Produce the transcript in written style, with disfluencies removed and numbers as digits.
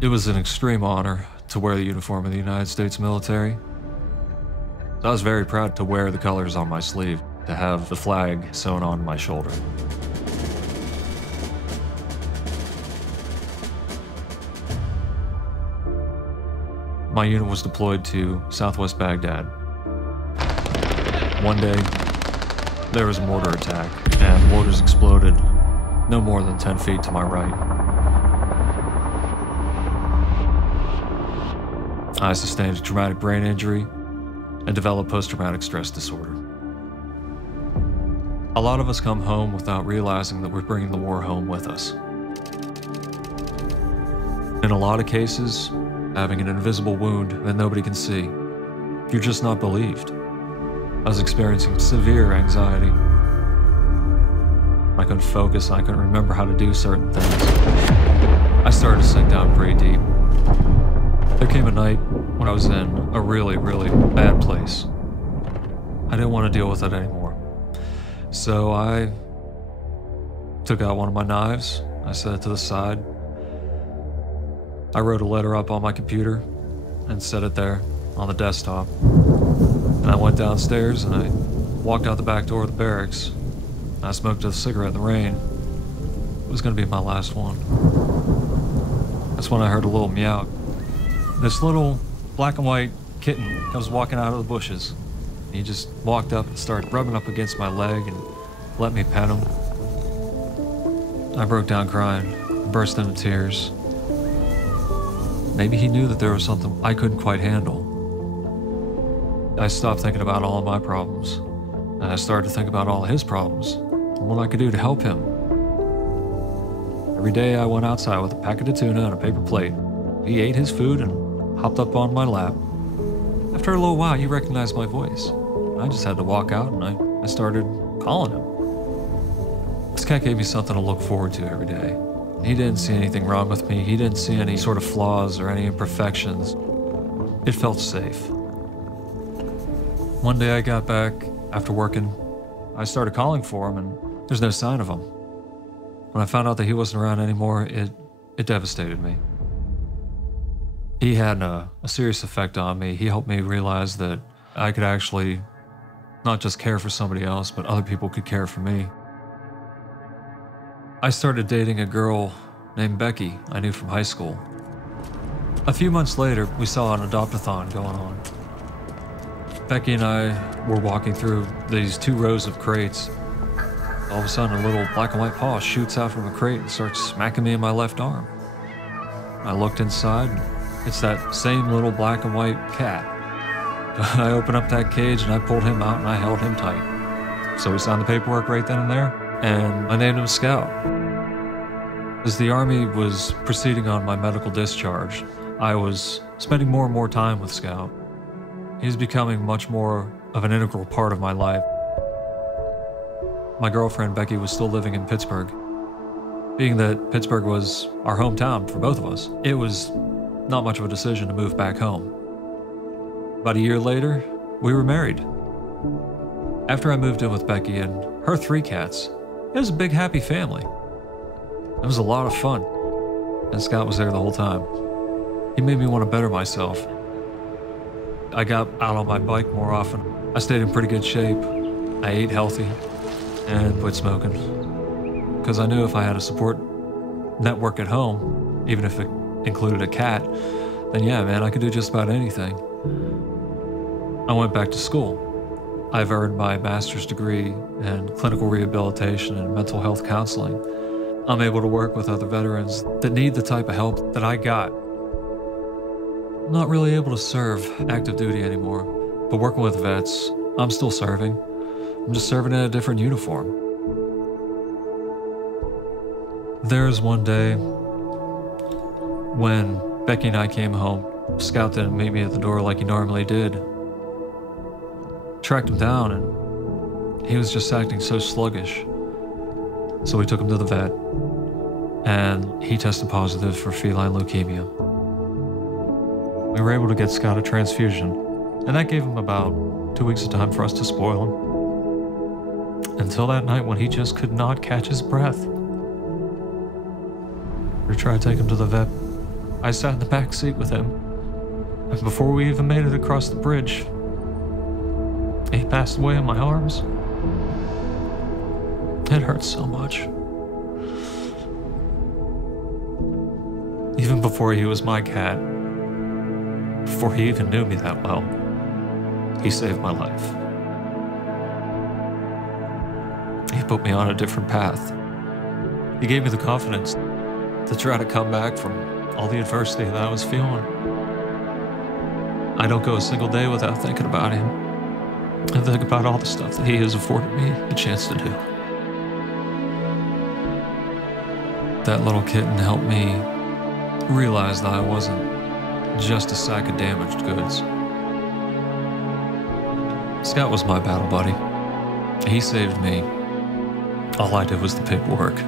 It was an extreme honor to wear the uniform of the United States military. I was very proud to wear the colors on my sleeve, to have the flag sewn on my shoulder. My unit was deployed to southwest Baghdad. One day, there was a mortar attack, and mortars exploded no more than 10 feet to my right. I sustained a traumatic brain injury and developed post-traumatic stress disorder. A lot of us come home without realizing that we're bringing the war home with us. In a lot of cases, having an invisible wound that nobody can see, you're just not believed. I was experiencing severe anxiety. I couldn't focus, I couldn't remember how to do certain things. I started to sink down pretty deep. There came a night when I was in a really, really bad place. I didn't want to deal with it anymore. So I took out one of my knives, I set it to the side. I wrote a letter up on my computer and set it there on the desktop. And I went downstairs and I walked out the back door of the barracks. I smoked a cigarette in the rain. It was going to be my last one. That's when I heard a little meow. This little black and white kitten comes walking out of the bushes. He just walked up and started rubbing up against my leg and let me pet him. I broke down crying, burst into tears. Maybe he knew that there was something I couldn't quite handle. I stopped thinking about all of my problems, and I started to think about all of his problems and what I could do to help him. Every day I went outside with a packet of tuna and a paper plate. He ate his food and hopped up on my lap. After a little while, he recognized my voice. I just had to walk out and I started calling him. This cat gave me something to look forward to every day. He didn't see anything wrong with me. He didn't see any sort of flaws or any imperfections. It felt safe. One day I got back after working. I started calling for him and there's no sign of him. When I found out that he wasn't around anymore, it devastated me. He had a serious effect on me. He helped me realize that I could actually not just care for somebody else, but other people could care for me. I started dating a girl named Becky I knew from high school. A few months later, we saw an adopt-a-thon going on. Becky and I were walking through these 2 rows of crates. All of a sudden, a little black and white paw shoots out from a crate and starts smacking me in my left arm. I looked inside, and it's that same little black and white cat. I opened up that cage and I pulled him out and I held him tight. So we signed the paperwork right then and there, and I named him Scout. As the Army was proceeding on my medical discharge, I was spending more and more time with Scout. He's becoming much more of an integral part of my life. My girlfriend, Becky, was still living in Pittsburgh. Being that Pittsburgh was our hometown for both of us, it was not much of a decision to move back home. About a year later, we were married. After I moved in with Becky and her 3 cats, it was a big happy family. It was a lot of fun, and Scott was there the whole time. He made me want to better myself. I got out on my bike more often. I stayed in pretty good shape. I ate healthy and quit smoking. Because I knew if I had a support network at home, even if it included a cat, then yeah, man, I could do just about anything. I went back to school. I've earned my master's degree in clinical rehabilitation and mental health counseling. I'm able to work with other veterans that need the type of help that I got. I'm not really able to serve active duty anymore, but working with vets, I'm still serving. I'm just serving in a different uniform. There's one day when Becky and I came home. Scout didn't meet me at the door like he normally did. Tracked him down and he was just acting so sluggish. So we took him to the vet and he tested positive for feline leukemia. We were able to get Scout a transfusion, and that gave him about 2 weeks of time for us to spoil him. Until that night when he just could not catch his breath. We tried to take him to the vet I sat in the back seat with him, and before we even made it across the bridge, he passed away in my arms. It hurt so much. Even before he was my cat, before he even knew me that well, he saved my life. He put me on a different path. He gave me the confidence to try to come back from all the adversity that I was feeling. I don't go a single day without thinking about him and think about all the stuff that he has afforded me the chance to do. That little kitten helped me realize that I wasn't just a sack of damaged goods. Scott was my battle buddy. He saved me. All I did was the paperwork.